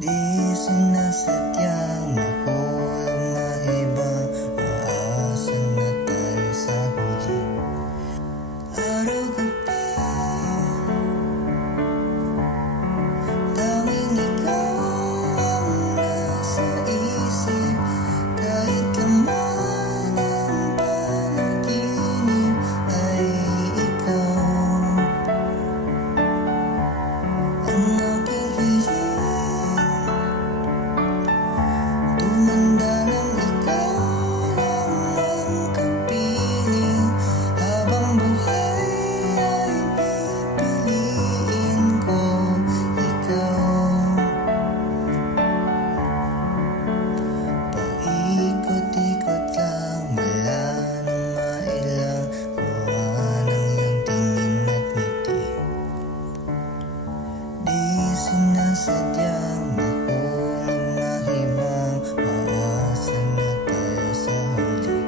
Di sinasadyang mahulog na iba, aasa na tayo sa huli. Araw-gabi, tanging ikaw ang nasa isip. Kahit laman ang panaginip ay ikaw ang aking hiling. Tumanda ng ikaw lang ang kapiling. Habang buhay ay pipiliin ko ikaw. Paikot-ikot lang, wala nang mailang kuha ng iyong tingin at ngiti. Di sinasadyang mahulog na hibang, aasa na tayo sa huli.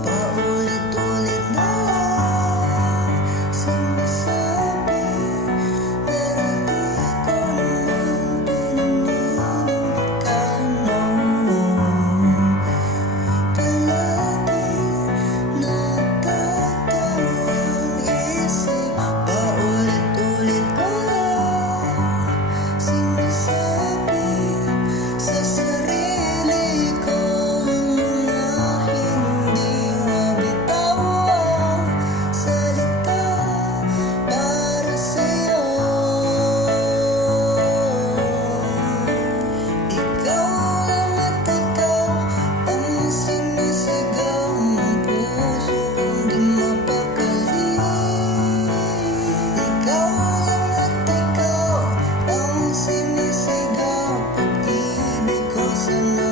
Paulit-ulit na lang sinasabi, pero di ko naman pinaninindigan mo. Palaging nagdadalawang isip, paulit-ulit ko lang sinasabi sa sarili ko na hindi mabitawang salita para sa'yo. Ikaw lang at ikaw ang sinisigaw ng puso kong di mapakali. Ikaw lang at ikaw ang sinisigaw, pag-ibig ko sana